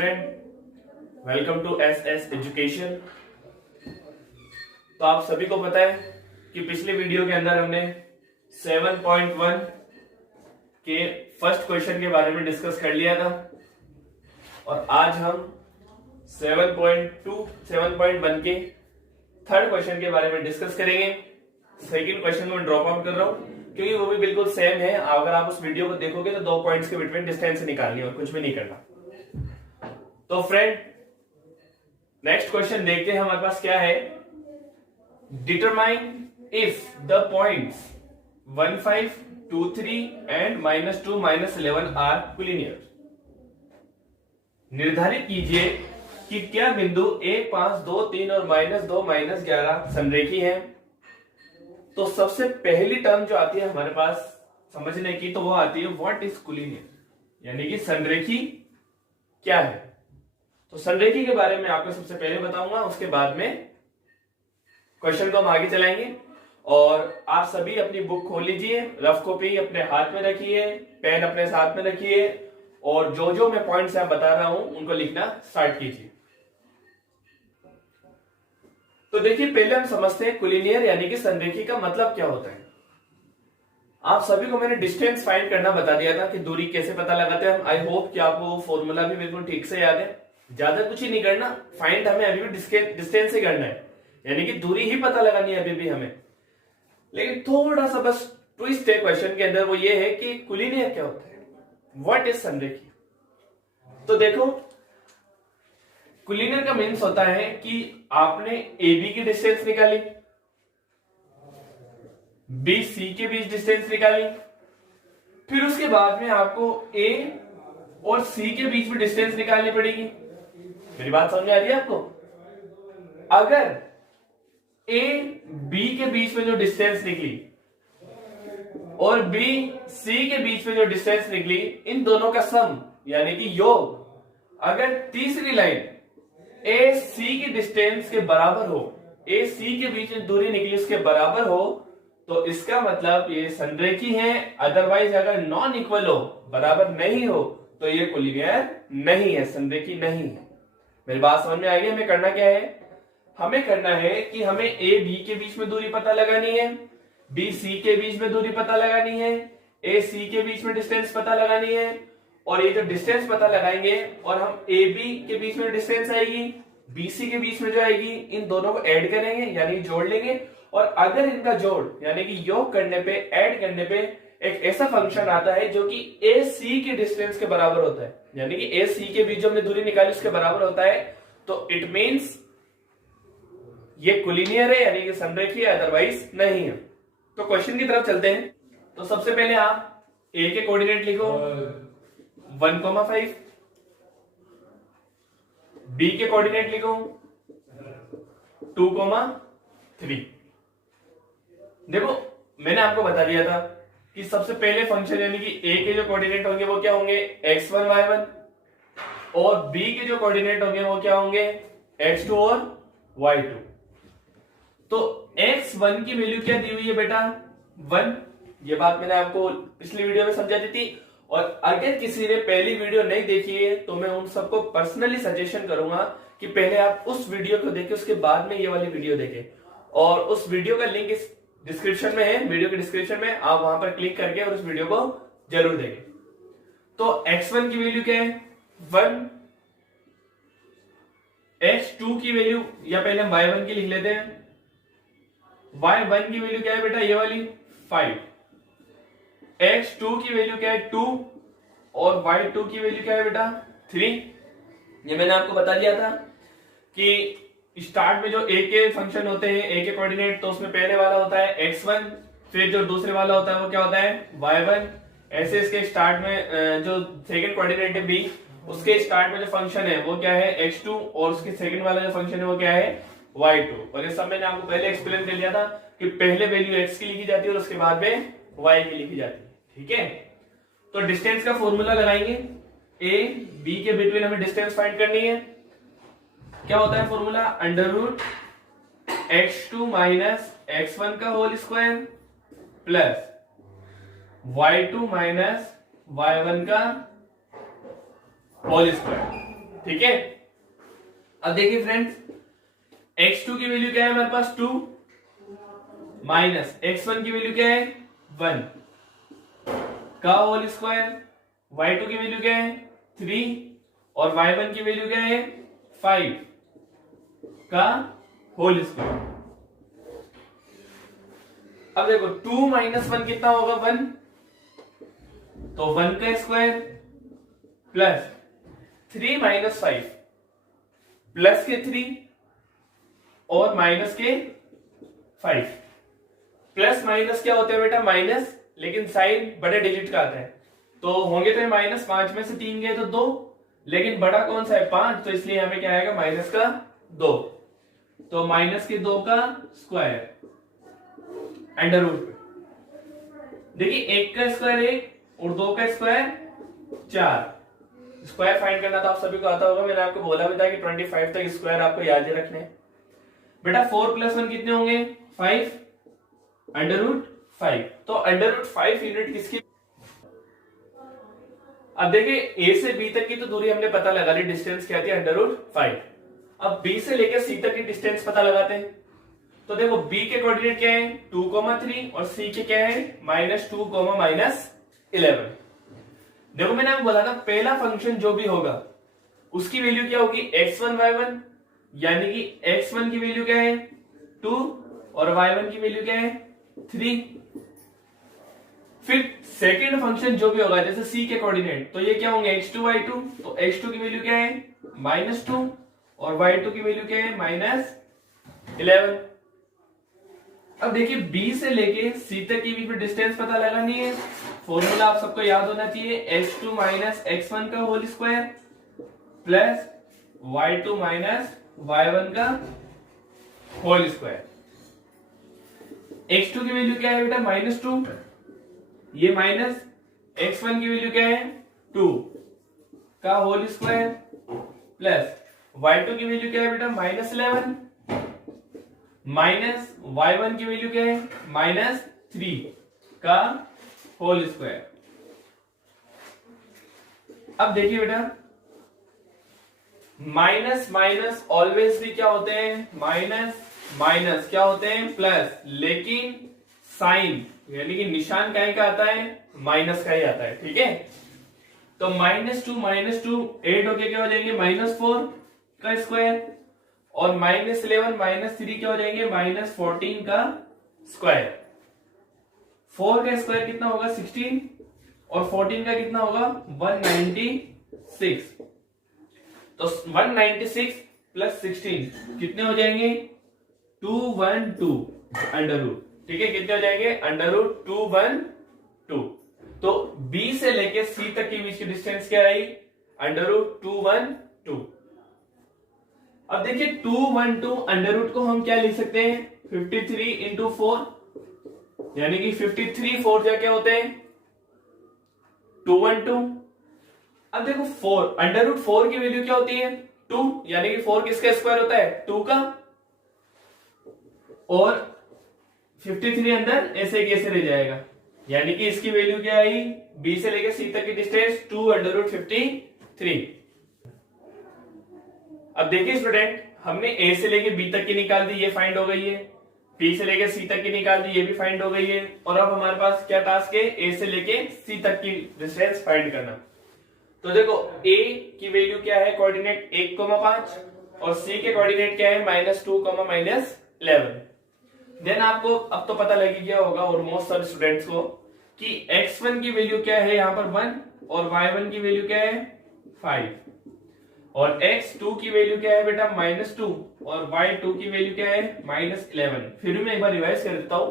Student, welcome to S S education. तो आप सभी को पता है कि पिछले वीडियो के अंदर हमने 7.1 के फर्स्ट क्वेश्चन के बारे में डिस्कस कर लिया था और आज हम 7.1 के थर्ड क्वेश्चन के बारे में डिस्कस करेंगे। सेकंड क्वेश्चन को मैं ड्रॉप आउट कर रहा हूं क्योंकि वो भी बिल्कुल सेम है। अगर आप उस वीडियो को देखोगे तो 2 पॉइंट्स के बिटवीन डिस्टेंस निकालनी है और कुछ भी नहीं करना। तो फ्रेंड, नेक्स्ट क्वेश्चन देखते हैं हमारे पास क्या है। Determine if the points 1, 5, 2, 3 and -2, -11 are collinear. निर्धारित कीजिए कि क्या बिंदु 1, 5, 2, 3 और -2, -11 संरेखी है। तो सबसे पहली टर्म जो आती है हमारे पास समझने की, तो वो आती है व्हाट इज कोलिनियर, यानी कि संरेखी क्या है। तो संरेखी के बारे में आपको सबसे पहले बताऊंगा, उसके बाद में क्वेश्चन को हम आगे चलाएंगे। और आप सभी अपनी बुक खोल लीजिए, रफ कॉपी अपने हाथ में रखिए, पेन अपने साथ में रखिए और जो जो मैं पॉइंट्स यहाँ बता रहा हूं उनको लिखना स्टार्ट कीजिए। तो देखिए, पहले हम समझते हैं कोलिनियर यानी कि संरेखी का मतलब क्या होता है। आप सभी को मैंने डिस्टेंस फाइंड करना बता दिया था कि दूरी कैसे पता लगाते हैं हम। आई होप कि आपको फॉर्मूला भी बिल्कुल ठीक से याद है। ज्यादा कुछ ही नहीं करना, फाइंड हमें अभी भी डिस्टेंस ही करना है, यानी कि दूरी ही पता लगानी है अभी भी हमें। लेकिन थोड़ा सा बस ट्विस्ट है क्वेश्चन के अंदर, वो ये है कि कोलिनियर क्या होता है, व्हाट इज संरेखी। तो देखो, कोलिनियर का मीन्स होता है कि आपने ए बी की डिस्टेंस निकाली, बी सी के बीच डिस्टेंस निकाली, फिर उसके बाद में आपको ए और सी के बीच में डिस्टेंस निकालनी पड़ेगी। मेरी बात समझ में आ रही है आपको। अगर ए बी के बीच में जो डिस्टेंस निकली और बी सी के बीच में जो डिस्टेंस निकली, इन दोनों का सम यानी कि योग, अगर तीसरी लाइन ए सी की डिस्टेंस के बराबर हो, ए सी के बीच में दूरी निकली उसके बराबर हो, तो इसका मतलब ये संरेखी है। अदरवाइज अगर नॉन इक्वल हो, बराबर नहीं हो, तो ये कोलिनियर नहीं है, संरेखी नहीं है। मेरी बात समझ में आएगी। हमें करना क्या है, हमें करना है कि हमें ए बी के बीच में दूरी पता लगानी है, बी सी के बीच में दूरी पता लगानी है, ए सी के बीच में डिस्टेंस पता लगानी है। और ये जो डिस्टेंस पता लगाएंगे और हम ए बी के बीच में डिस्टेंस आएगी, बी सी के बीच में जो आएगी, इन दोनों को ऐड करेंगे यानी जोड़ लेंगे। और अगर इनका जोड़ यानी कि योग करने पे, ऐड करने पे एक ऐसा फंक्शन आता है जो कि ए सी की डिस्टेंस के बराबर होता है, यानी कि ए सी के बीच जो हमने दूरी निकाली उसके बराबर होता है, तो इट मींस ये कोलिनियर है यानी कि संरेखी है, अदरवाइज नहीं है। तो क्वेश्चन की तरफ चलते हैं। तो सबसे पहले आप ए के कोऑर्डिनेट लिखो 1,5, बी के कोऑर्डिनेट लिखो 2,3। देखो, मैंने आपको बता दिया था कि सबसे पहले फंक्शन यानी कि ए के जो कोऑर्डिनेट होंगे वो क्या होंगे, x1 y1, और बी के जो कोऑर्डिनेट होंगे वो क्या होंगे, x2 और y2। तो x1 की वैल्यू क्या दी हुई है बेटा, 1। ये बात मैंने आपको पिछली वीडियो में समझा दी थी। और अगर किसी ने पहली वीडियो नहीं देखी है तो मैं उन सबको पर्सनली सजेशन करूंगा कि पहले आप उस वीडियो को देखें, उसके बाद में ये वाली वीडियो देखें। और उस वीडियो का लिंक इस डिस्क्रिप्शन में है, वीडियो के डिस्क्रिप्शन में, आप वहां पर क्लिक करके और उस वीडियो को जरूर देखें। तो x1 की वैल्यू क्या है, 1। x2 की वैल्यू, या पहले हम y1 की लिख लेते हैं, y1 की वैल्यू क्या है बेटा, ये वाली 5। x2 की वैल्यू क्या है, 2, और y2 की वैल्यू क्या है बेटा, 3। ये मैंने आपको बता दिया था कि स्टार्ट में जो ए के फंक्शन होते हैं, ए के कोऑर्डिनेट, तो उसमें पहले वाला होता है x1, फिर जो दूसरे वाला होता है वो क्या होता है, y1। ऐसे इसके स्टार्ट में जो सेकंड कोऑर्डिनेट है b, उसके स्टार्ट में जो फंक्शन है वो क्या है, x2, और उसके सेकंड वाला जो फंक्शन है वो क्या है, y2। और ये सब मैंने आपको पहले एक्सप्लेन कर लिया था कि पहले वैल्यू x की लिखी जाती है और उसके बाद में y की लिखी जाती है। ठीक है, तो डिस्टेंस का फॉर्मूला लगाएंगे। ए बी के बिटवीन हमें डिस्टेंस फाइंड करनी है। क्या होता है फॉर्मूला, √x2 माइनस x1 का whole square plus y2 minus y1 का होल स्क्वायर। ठीक है। अब देखिए फ्रेंड्स, x2 की वैल्यू क्या है हमारे पास 2 माइनस x1 की वैल्यू क्या है 1 का होल स्क्वायर, y2 की वैल्यू क्या है 3 और y1 की वैल्यू क्या है 5 का होल स्क्वायर। अब देखो 2 माइनस 1 कितना होगा 1, तो 1 का स्क्वायर प्लस 3 माइनस 5 प्लस के 3 और माइनस के 5। प्लस माइनस क्या होता है बेटा माइनस, लेकिन साइन बड़े डिजिट का आता है, तो होंगे तो माइनस 5 में से 3 गए तो 2, लेकिन बड़ा कौन सा है 5, तो इसलिए हमें क्या आएगा माइनस का 2, तो माइनस के 2 का स्क्वायर अंडर रूट पे। देखिए 1 का स्क्वायर 1 और 2 का स्क्वायर 4। स्क्वायर फाइंड करना तो आप सभी को आता होगा, मैंने आपको बोला भी था कि 25 तक स्क्वायर आपको याद ही रखने हैं। बेटा 4 प्लस 1 कितने होंगे 5 अंडर रूट 5, तो अंडर रूट 5 यूनिट किसकी। अब देखिए ए से बी तक की तो दूरी हमने पता लगा ली, डिस्टेंस क्या थी अंडर रूट 5। अब बी से लेकर सी तक की डिस्टेंस पता लगाते हैं। तो देखो बी के कोऑर्डिनेट क्या है 2,3 और सी के क्या है -2, -11। देखो मैंने आपको बोला था पहला फंक्शन जो भी होगा उसकी वैल्यू क्या होगी x1 y1, यानी कि x1 की वैल्यू क्या है 2 और y1 की वैल्यू क्या है 3। फिर सेकंड फंक्शन जो भी होगा जैसे c के कोऑर्डिनेट, तो ये क्या होंगे x2 y2, तो x2 की वैल्यू क्या है -2 और y2 की वैल्यू क्या है -11। अब देखिए b से लेके c तक की भी डिस्टेंस पता लगानी है। फॉर्मूला आप सबको याद होना चाहिए x2 - x1 का whole square plus y2 - y1 का होल स्क्वायर। x2 की वैल्यू क्या है बेटा -2, ये माइनस x1 की वैल्यू क्या है 2 का होल स्क्वायर प्लस y2 की वैल्यू क्या है बेटा -11 माइनस y1 की वैल्यू क्या है -3 का होल स्क्वायर। अब देखिए बेटा माइनस माइनस ऑलवेज भी क्या होते हैं माइनस माइनस क्या होते हैं प्लस, लेकिन साइन यानी कि निशान काय का आता है माइनस का ही आता है, ठीक है। तो -2 8 होके क्या हो जाएंगे -4 का स्क्वायर और -11 -3 क्या हो जाएंगे -14 का स्क्वायर। 4 का स्क्वायर कितना होगा 16 और 14 का कितना होगा 196। तो 196 प्लस 16 कितने हो जाएंगे 212 अंडर रूट, ठीक है। कितने हो जाएंगे अंडर रूट 212। तो B से लेके C तक के बीच की डिस्टेंस क्या आई अंडर रूट 212। अब देखिए 212 अंडर रूट को हम क्या लिख सकते हैं 53 इंटू 4, यानी कि 53 4 क्या होते हैं 212। अब देखो 4 अंडर रूट 4 की वैल्यू क्या होती है 2, यानी कि 4 किसका स्क्वायर होता है 2 का, और 53 अंदर ऐसे कैसे रह जाएगा, यानी कि इसकी वैल्यू क्या आई B से लेकर C तक की डिस्टेंस 2 अंडर रूट 53। अब देखिए स्टूडेंट हमने A से लेकर B तक की निकाल दी, ये फाइंड हो गई है। B से लेकर C तक की निकाल दी, ये भी फाइंड हो गई है। और अब हमारे पास क्या टास्क है A से लेकर C तक की डिस्टेंस फाइंड करना। तो देखो A की वैल्यू क्या है कोऑर्डिनेट 1,5 और C के कोऑर्डिनेट क्या है -2, -11। देन आपको अब तो पता लग गया होगा और मोस्ट सारे स्टूडेंट्स को कि x1 की वैल्यू क्या है यहां पर 1 और y1 की वैल्यू क्या है 5 और x2 की वैल्यू क्या है बेटा -2 और y2 की वैल्यू क्या है -11। फिर भी मैं एक बार रिवाइज कर देता हूं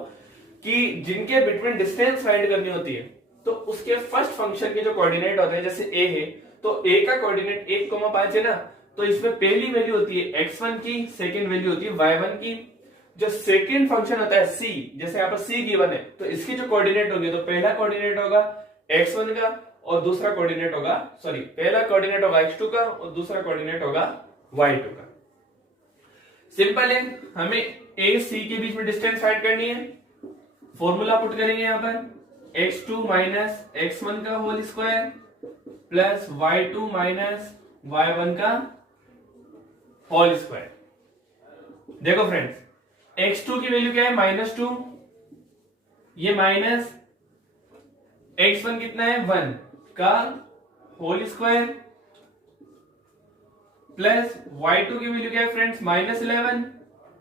कि जिनके बिटवीन डिस्टेंस फाइंड करनी होती है तो उसके फर्स्ट फंक्शन के जो कोऑर्डिनेट होते हैं, जैसे a है तो a का कोऑर्डिनेट 1,5 है ना, तो इसमें पहली वैल्यू होती है x1 की, सेकंड वैल्यू होती है y1 की। जो सेकंड फंक्शन होता है c, जैसे यहाँ पर c गिवन है तो इसकी जो कोऑर्डिनेट होगी तो पहला कोऑर्डिनेट होगा x1 का और दूसरा कोऑर्डिनेट होगा पहला कोऑर्डिनेट होगा x2 का और दूसरा कोऑर्डिनेट होगा y2 का। सिंपल है, हमें a c के बीच में डिस्टेंस फाइंड करनी है। फॉर्मूला पुट करेंगे यहाँ पर x2 - x1 का whole square plus y2 - y1 का होल स्क्वायर। देखो फ्रेंड्स, x2 की वैल्यू क्या है -2, ये माइनस x1 कितना है 1 का होल स्क्वायर प्लस y2 की वैल्यू क्या है फ्रेंड्स -11,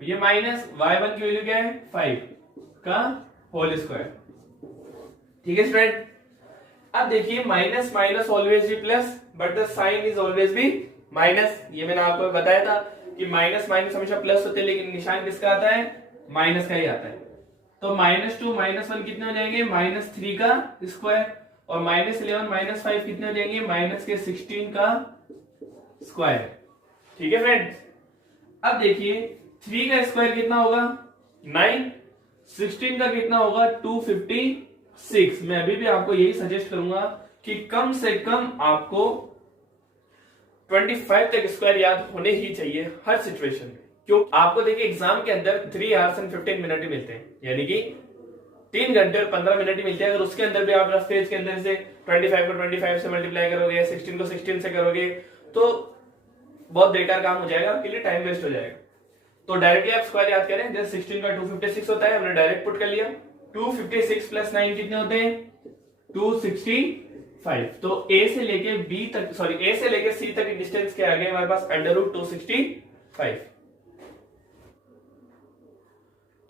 ये माइनस y1 की वैल्यू क्या है 5 का होल स्क्वायर। ठीक है स्टूडेंट। अब देखिए minus minus always be plus but the sign is always be minus. ये मैंने आपको बताया था कि माइनस माइनस हमेशा प्लस होते हैं, लेकिन निशान किसका आता है, माइनस का ही आता है। तो -2 -1 कितने हो जाएंगे, -3 का स्क्वायर, और -11 -5 कितने हो जाएंगे, -16 का स्क्वायर। ठीक है फ्रेंड्स। अब देखिए 3 का स्क्वायर कितना होगा 9, 16 का कितना होगा 256। मैं अभी भी आपको यही सजेस्ट करूंगा कि कम से कम आपको 25 तक स्क्वायर याद होने ही चाहिए हर सिचुएशन में। क्यों, आपको देखिए एग्जाम के अंदर 3 आवर्स एंड 15 मिनट ही मिलते हैं, यानी कि 3 घंटे और 15 मिनट ही मिलते हैं। अगर उसके अंदर भी आप रफ पेज के अंदर से 25 को 25 से मल्टीप्लाई करोगे, 16 को 16 से करोगे, तो बहुत बेकार काम हो जाएगा, आपके लिए टाइम वेस्ट हो जाएगा। तो डायरेक्टली आप स्क्वायर याद करें, जैसे 16 का 256 होता है, हमने डायरेक्ट पुट कर लिया। 256 प्लस 9 कितने होते हैं 265। तो ए से लेके बी तक, सॉरी ए से लेके सी तक की डिस्टेंस क्या आ गया हमारे पास, √265।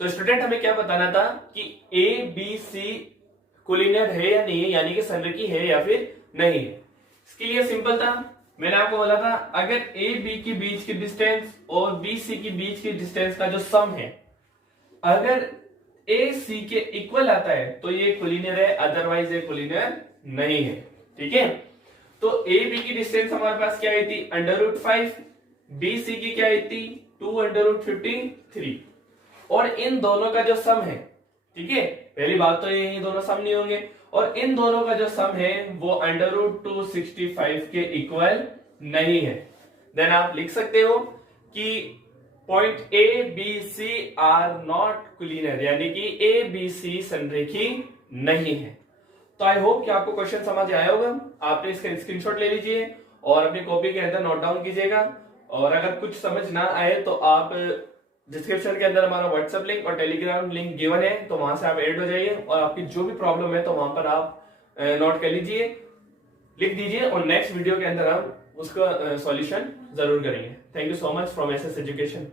तो स्टूडेंट हमें क्या बताना था कि ए बी सी कोलिनियर है या नहीं है, यानी कि संरेखी है या फिर नहीं है। इसके लिए सिंपल था, मैंने आपको बोला था अगर ए बी के बीच की डिस्टेंस और बी सी के बीच की डिस्टेंस का जो सम है, अगर ए सी के इक्वल आता है तो ये कोलिनियर है, अदरवाइज ये कोलिनियर नहीं है। ठीक है। तो ए बी की डिस्टेंस हमारे पास क्या आई थी √5, बी सी की क्या आई थी 253, और इन दोनों का जो सम है, ठीक है, पहली बात तो ये दोनों सम नहीं होंगे, और इन दोनों का जो सम है वो √265 के इक्वल नहीं है। देन आप लिख सकते हो कि point A B C are not collinear, यानी कि ए बी सी संरेखी नहीं है। तो आई होप कि आपको क्वेश्चन समझ आया होगा। आपने इसका स्क्रीनशॉट ले लीजिए और अपनी कॉपी के अंदर नोट डाउन कीजिएगा, और अगर कुछ समझ ना आए तो आप डिस्क्रिप्शन के अंदर हमारा व्हाट्सएप लिंक और टेलीग्राम लिंक गिवन है, तो वहां से आप ऐड हो जाइए, और आपकी जो भी प्रॉब्लम है तो वहां पर आप नोट कर लीजिए, लिख दीजिए, और नेक्स्ट वीडियो के अंदर हम उसका सॉल्यूशन जरूर करेंगे। Thank you so much from SS education.